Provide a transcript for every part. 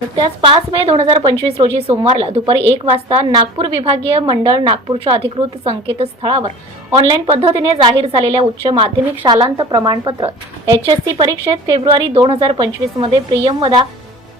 नुकत्याच पाच मे दोन हजार पंचवीस रोजी सोमवारला दुपारी एक वाजता नागपूर विभागीय मंडळ नागपूरच्या अधिकृत संकेतस्थळावर ऑनलाईन पद्धतीने जाहीर झालेल्या उच्च माध्यमिक शालांत प्रमाणपत्र एच एस सी परीक्षेत फेब्रुवारी दोन हजार पंचवीसमध्ये प्रियमवदा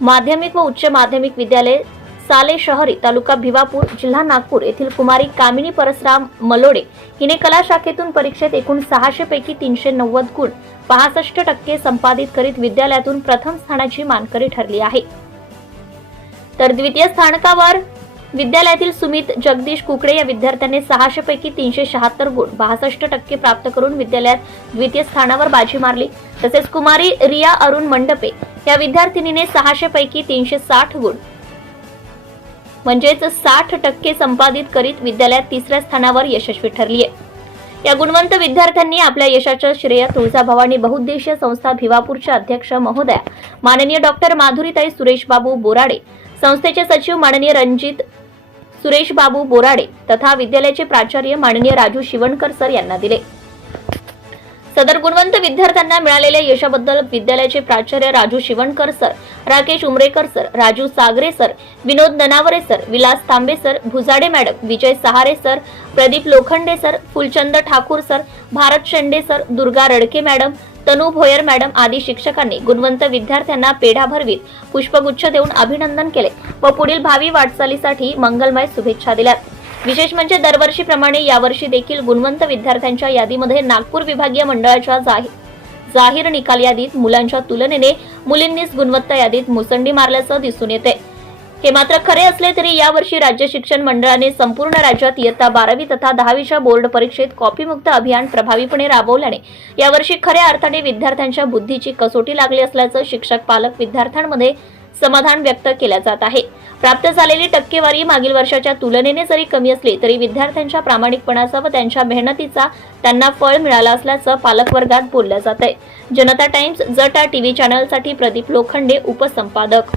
माध्यमिक व उच्च माध्यमिक विद्यालय साले शहरी तालुका भिवापूर जिल्हा नागपूर येथील कुमारी कामिनी परसराम मलोडे हिने कला शाखेतून परीक्षेत एकूण सहाशे पैकी तीनशे नव्वद गुण पासष्ट टक्के संपादित करीत विद्यालयातून प्रथम स्थानाची मानकरी ठरली आहे. तर द्वितीय स्थानकावर विद्यालयातील सुमित जगदीश कुकडे या विद्यार्थ्याने सहाशे पैकी तीनशे शहात्तर गुण बासष्ट टक्के प्राप्त करून विद्यालयात द्वितीय स्थानावर बाजी मारली. तसेच कुमारी रिया अरुण मंडपे या विद्यार्थिनीने सहाशे पैकी तीनशे साठ गुण म्हणजेच साठ टक्के संपादित करीत विद्यालयात तिसऱ्या स्थानावर यशस्वी ठरली आहे या गुणवंत विद्यार्थ्यांनी आपल्या यशाचं श्रेय तुळजाभवानी बहुउद्देशीय संस्था भिवापूरच्या अध्यक्ष महोदया माननीय डॉक्टर माधुरीताई सुरेशबाबू बोराडे संस्थेचे सचिव माननीय रणजित सुरेश बाबू बोराडे तथा विद्यालयाचे प्राचार्य माननीय राजू शिवणकर सर यांना दिले. सदर गुणवंत विद्यार्थ्यांना मिळालेल्या यशाबद्दल विद्यालयाचे प्राचार्य Raju Shivankar sir Rakesh Umrekar sir Raju Sagare sir Vinod Nanaware sir Vilas Tambe sir Bhujade madam Vijay Sahare sir Pradeep Lokhande sir Phulchand Thakur sir Bharat Shende sir Durga Radke madam Tanu Bhoyar madam आदी शिक्षकांनी गुणवंत विद्यार्थ्यांना पेढा भरवीत पुष्पगुच्छ देऊन अभिनंदन केले व पुढील भावी वाटचालीसाठी मंगलमय शुभेच्छा दिल्या विशेष म्हणजे दरवर्षीप्रमाणे यावर्षी देखील गुणवंत विद्यार्थ्यांच्या यादीमध्ये नागपूर विभागीय मंडळाच्या जाहीर जाहीर निकाल यादीत मुलांच्या तुलनेने मुलींनीच गुणवत्ता यादीत मुसंडी मारल्याचं दिसून येते हे मात्र खरे असले तरी यावर्षी राज्य शिक्षण मंडळाने संपूर्ण राज्यात इयत्ता बारावी तथा दहावीच्या बोर्ड परीक्षेत कॉपीमुक्त अभियान प्रभावीपणे राबवल्याने यावर्षी खऱ्या अर्थाने विद्यार्थ्यांच्या बुद्धीची कसोटी लागली असल्याचं शिक्षक पालक विद्यार्थ्यांमध्ये समाधान व्यक्त केल्या जात आहे. प्राप्त झालेली टक्केवारी मागील वर्षाच्या तुलनेने जरी कमी असली तरी विद्यार्थ्यांच्या प्रामाणिकपणाचा व त्यांच्या मेहनतीचा त्यांना फळ मिळाला असल्याचं पालकवर्गात बोललं जात आहे जनता टाइम्स जटा टीव्ही चॅनलसाठी प्रदीप लोखंडे उपसंपादक.